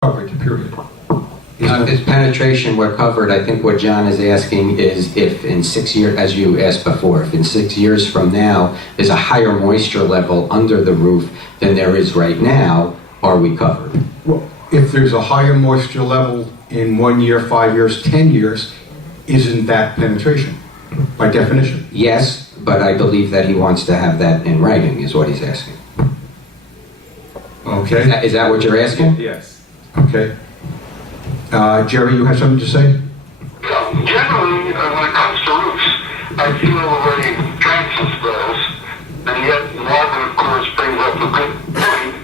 coverage, period. This penetration, we're covered. I think what John is asking is if in 6 years, as you asked before, if in 6 years from now there's a higher moisture level under the roof than there is right now, are we covered? Well, if there's a higher moisture level in 1 year, 5 years, 10 years, isn't that penetration by definition? Yes, but I believe that he wants to have that in writing, is what he's asking. Okay. Is that what you're asking? Yes. Okay. Jerry, you have something to say? Yeah, generally, when it comes to roofs, I feel already Francis does, and yet Marvin, of course, brings up a good point.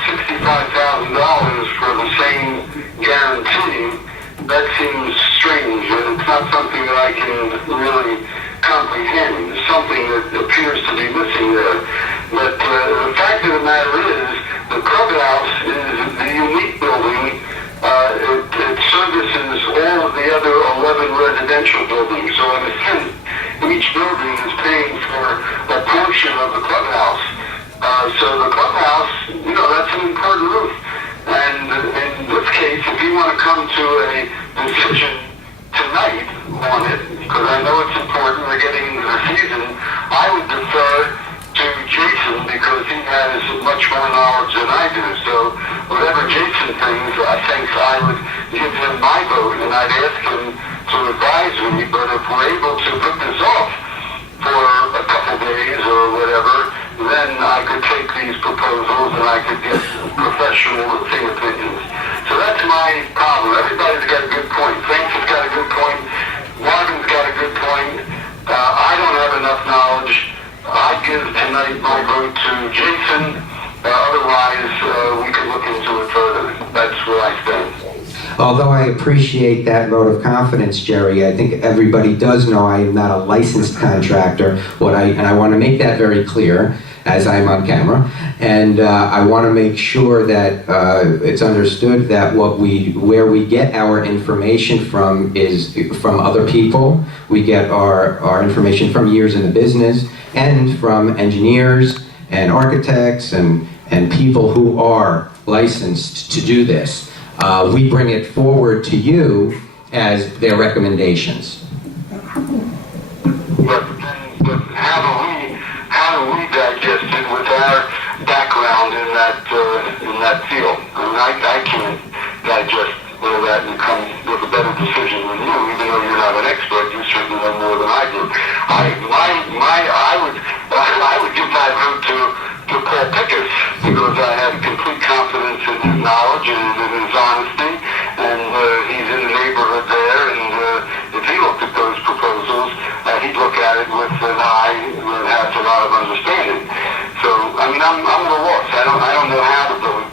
$65,000 for the same guarantee, that seems strange, and it's not something that I can really comprehend. It's something that appears to be missing there. But the fact of the matter is, the clubhouse is the unique building. It services all of the other 11 residential buildings. So in a sense, each building is paying for a portion of the clubhouse. So the clubhouse, that's an important roof. And in this case, if you want to come to a decision tonight on it, because I know it's important, we're getting into the season, I would defer to Jason because he has much more knowledge than I do. So whatever Jason thinks, I would give him my vote, and I'd ask him to advise me. But if we're able to put this off for a couple days or whatever, then I could take these proposals and I could get professional roofing opinions. So that's my problem. Everybody's got a good point. Frank's has got a good point. Marvin's got a good point. I don't have enough knowledge. I give tonight my vote to Jason. Otherwise, we could look into it further. That's where I stand. Although I appreciate that vote of confidence, Jerry, I think everybody does know I am not a licensed contractor. And I want to make that very clear, as I'm on camera. And I want to make sure that it's understood that where we get our information from is from other people. We get our information from years in the business and from engineers and architects and people who are licensed to do this. We bring it forward to you as their recommendations. But how do we digest it with our background in that field? I mean, I can't digest all that and come with a better decision than you, even though you're not an expert. You certainly know more than I do. I would give my vote to Paul Pickus because I have complete confidence in his knowledge and in his honesty, and he's in the neighborhood there, and if he looked at those proposals, he'd look at it with an eye that has a lot of understanding. So, I mean, I'm at a loss. I don't know how to vote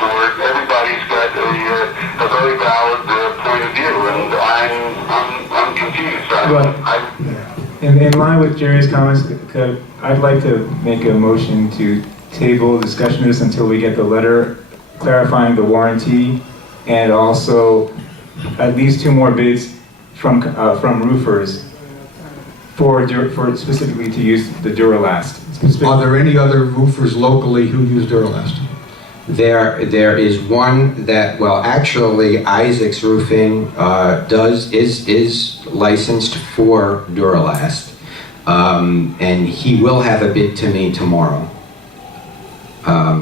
for it. Everybody's got a very valid point of view, and I'm confused. In line with Jerry's comments, I'd like to make a motion to table discussion of this until we get the letter clarifying the warranty, and also at least 2 more bids from roofers for specifically to use the Duralast. Are there any other roofers locally who use Duralast? There is one that, well, actually Isaac's Roofing is licensed for Duralast, and he will have a bid to me tomorrow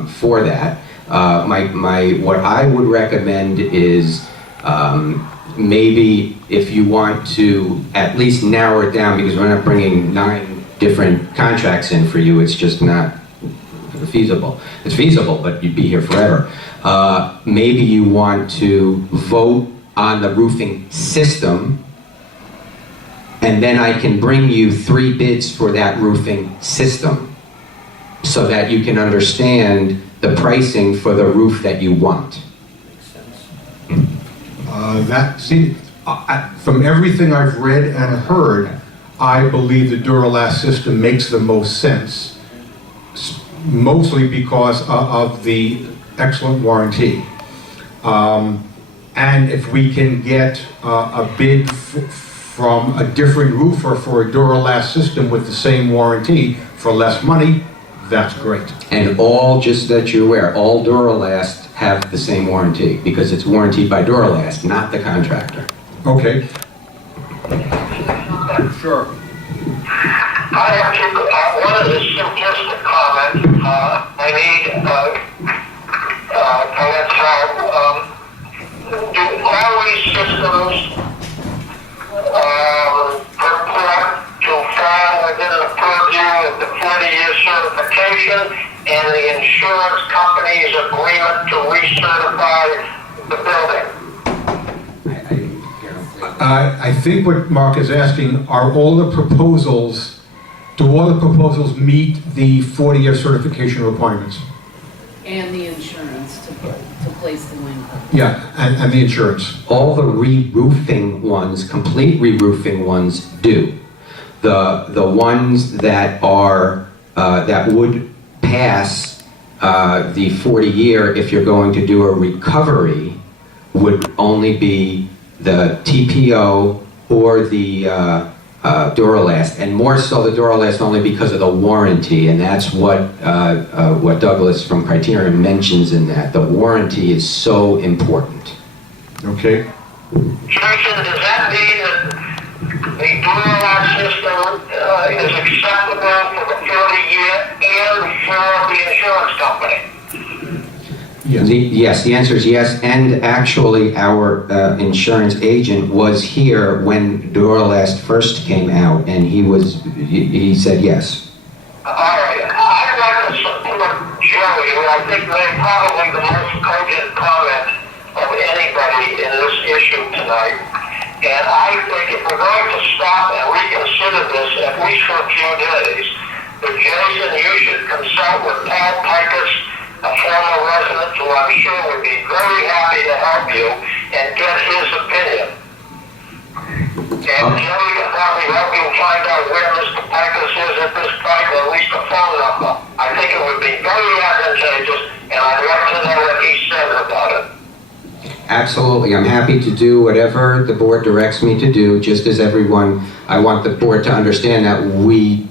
for that. What I would recommend is maybe if you want to at least narrow it down, because we're not bringing 9 different contracts in for you, it's just not feasible. It's feasible, but you'd be here forever. Maybe you want to vote on the roofing system, and then I can bring you 3 bids for that roofing system so that you can understand the pricing for the roof that you want. From everything I've read and heard, I believe the Duralast system makes the most sense, mostly because of the excellent warranty. And if we can get a bid from a different roofer for a Duralast system with the same warranty for less money, that's great. And all, just that you're aware, all Duralast have the same warranty because it's warranted by Duralast, not the contractor. Okay. Sure. I have one of the simplistic comments. I need Annette's help. Do all these systems purport to fall within the purview of the 40-year certification and the insurance company's agreement to recertify the building? I think what Mark is asking, are all the proposals, do all the proposals meet the 40-year certification requirements? And the insurance to place the window. Yeah, and the insurance. All the re-roofing ones, complete re-roofing ones do. The ones that are, that would pass the 40-year if you're going to do a recovery would only be the TPO or the Duralast, and more so the Duralast only because of the warranty, and that's what Douglas from Criterion mentions in that. The warranty is so important. Okay. Jason, does that mean that the Duralast system is acceptable for the 40-year and for the insurance company? Yes. Yes, the answer is yes, and actually our insurance agent was here when Duralast first came out, and he said yes. All right. I'd like to support Jerry, who I think made probably the most cogent comment of anybody in this issue tonight. And I think if we're going to stop and reconsider this, at least for a few days, that Jason, you should consult with Paul Pikus, a former resident who I'm sure would be very happy to help you and get his opinion. And Jerry can probably help you find out where Mr. Pikus is at this point, or at least a phone number. I think it would be very advantageous, and I'd like to know what he said about it. Absolutely, I'm happy to do whatever the board directs me to do, just as everyone, I want the board to understand that we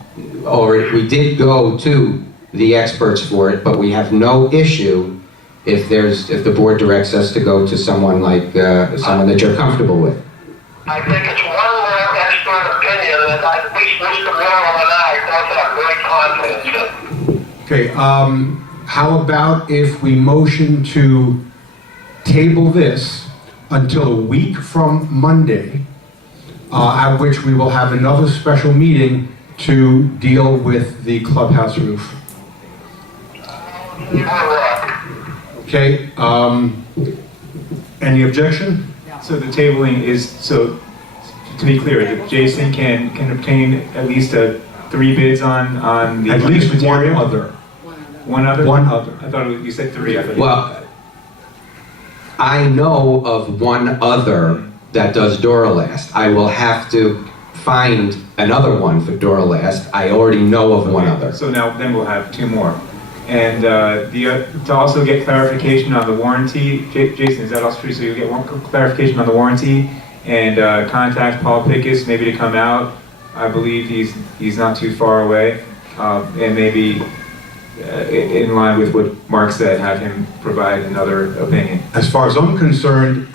did go to the experts for it, but we have no issue if the board directs us to go to someone like someone that you're comfortable with. I think it's one more expert opinion that at least Mr. Morrow and I both have great confidence in. Okay, how about if we motion to table this until a week from Monday, at which we will have another special meeting to deal with the clubhouse roof? Okay, any objection? So the tabling is, so to be clear, that Jason can obtain at least 3 bids on the At least one material? other. One other? One other. I thought you said 3. I thought Well, I know of one other that does Duralast. I will have to find another one for Duralast. I already know of one other. So now, then we'll have 2 more. And to also get clarification on the warranty, Jason, is that also true? So you'll get one clarification on the warranty and contact Paul Pikus maybe to come out. I believe he's not too far away, and maybe in line with what Mark said, have him provide another opinion. As far as I'm concerned,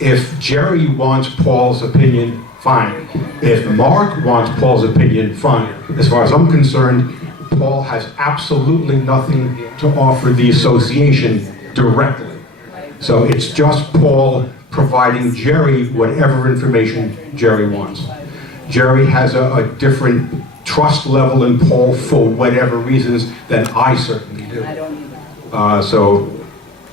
if Jerry wants Paul's opinion, fine. If Mark wants Paul's opinion, fine. As far as I'm concerned, Paul has absolutely nothing to offer the association directly. So it's just Paul providing Jerry whatever information Jerry wants. Jerry has a different trust level in Paul for whatever reasons than I certainly do. I don't either.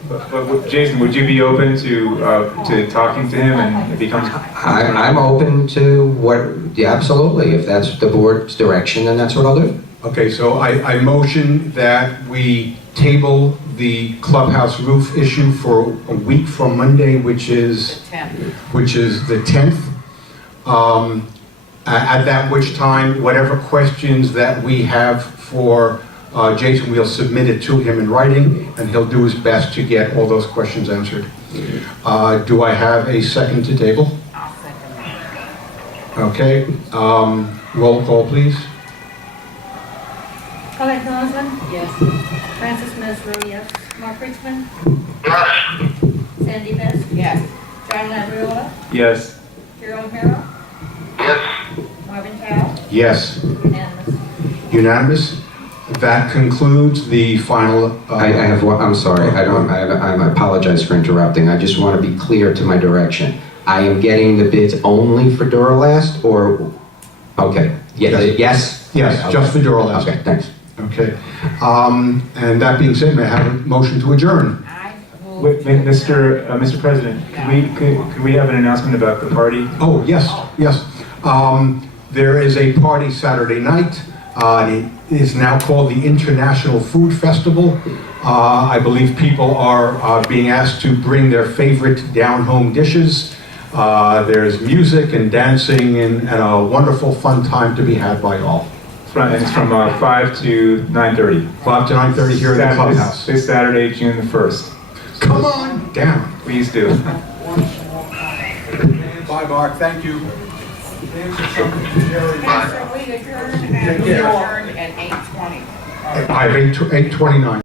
But Jason, would you be open to talking to him and if he comes? I'm open to yeah, absolutely. If that's the board's direction, then that's what I'll do. Okay, so I motion that we table the clubhouse roof issue for a week from Monday, which is the 10th. At that which time, whatever questions that we have for Jason, we'll submit it to him in writing, and he'll do his best to get all those questions answered. Do I have a second to table? I'll second that. Okay, roll call, please. Colette Johnson, Yes. Francis Mesro, yes. Mark Richmond, Yes. Sandy Best, Yes. John Labriola, Yes. Carol O'Hara, Yes. Marvin Tao, Yes, unanimous. unanimous. That concludes the final. I have one, I'm sorry, I apologize for interrupting. I just want to be clear to my direction. I am getting the bids only for Duralast or, okay, yes? Yes, just for Duralast. Okay, thanks. Okay. And that being said, may I have a motion to adjourn? I move. Wait, Mr. President, could we have an announcement about the party? Oh, yes, yes. There is a party Saturday night. It is now called the International Food Festival. I believe people are being asked to bring their favorite down-home dishes. There's music and dancing and a wonderful fun time to be had by all. It's from 5 to 9:30. 5 to 9:30 here in the clubhouse. This Saturday, June the 1st. Come on down. Please do. Bye, Mark. Thank you. So we adjourn at 8:20. I have 8:29.